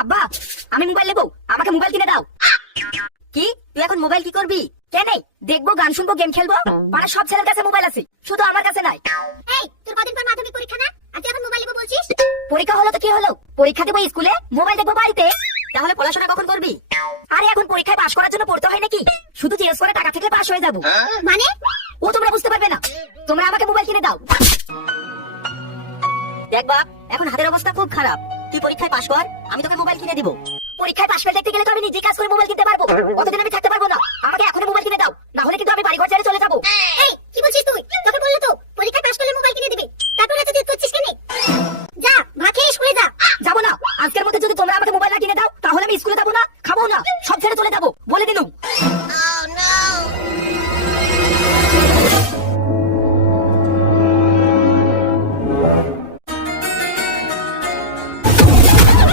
আব্বা আমি মোবাইল নেবো, আমাকে মোবাইল কিনে দাও। কি তুই এখন মোবাইল কি করবি? কেন? দেখবো, গান শুনবো, গেম খেলবো। মানে সব ছেলের কাছে মোবাইল আছে, শুধু আমার কাছে নাই। এই তোর কদিন পর মাধ্যমিক পরীক্ষা না, আর তুই এখন মোবাইল নিবো বলছিস? পরীক্ষা হলো তো কি হলো, পরীক্ষা দেবো স্কুলে, মোবাইল দেখবো বাড়িতে। তাহলে পড়াশোনা কখন করবি? আরে এখন পরীক্ষায় পাশ করার জন্য পড়তে হয় নাকি? শুধু জিজ্ঞেস করে টাকা থেকে পাশ হয়ে যাবো। মানে ও তোমরা বুঝতে পারবে না, তোমরা আমাকে মোবাইল কিনে দাও। দেখ বাপ, এখন হাতের অবস্থা খুব খারাপ, তুই পরীক্ষায় পাশ কর, আমি তোকে মোবাইল কিনে দিব। পরীক্ষায় পাশ করে দেখতে গেলে তো আমি নিজে কাজ করে মোবাইল কিনতে পারবো, কতদিন আমি থাকতে পারবো না। আমাকে এখনই মোবাইল কিনে দাও, না হলে কিন্তু আমি বাড়ি ঘর ছেড়ে চলে যাবো। এই কি বলছিস তুই? তোকে বললো তো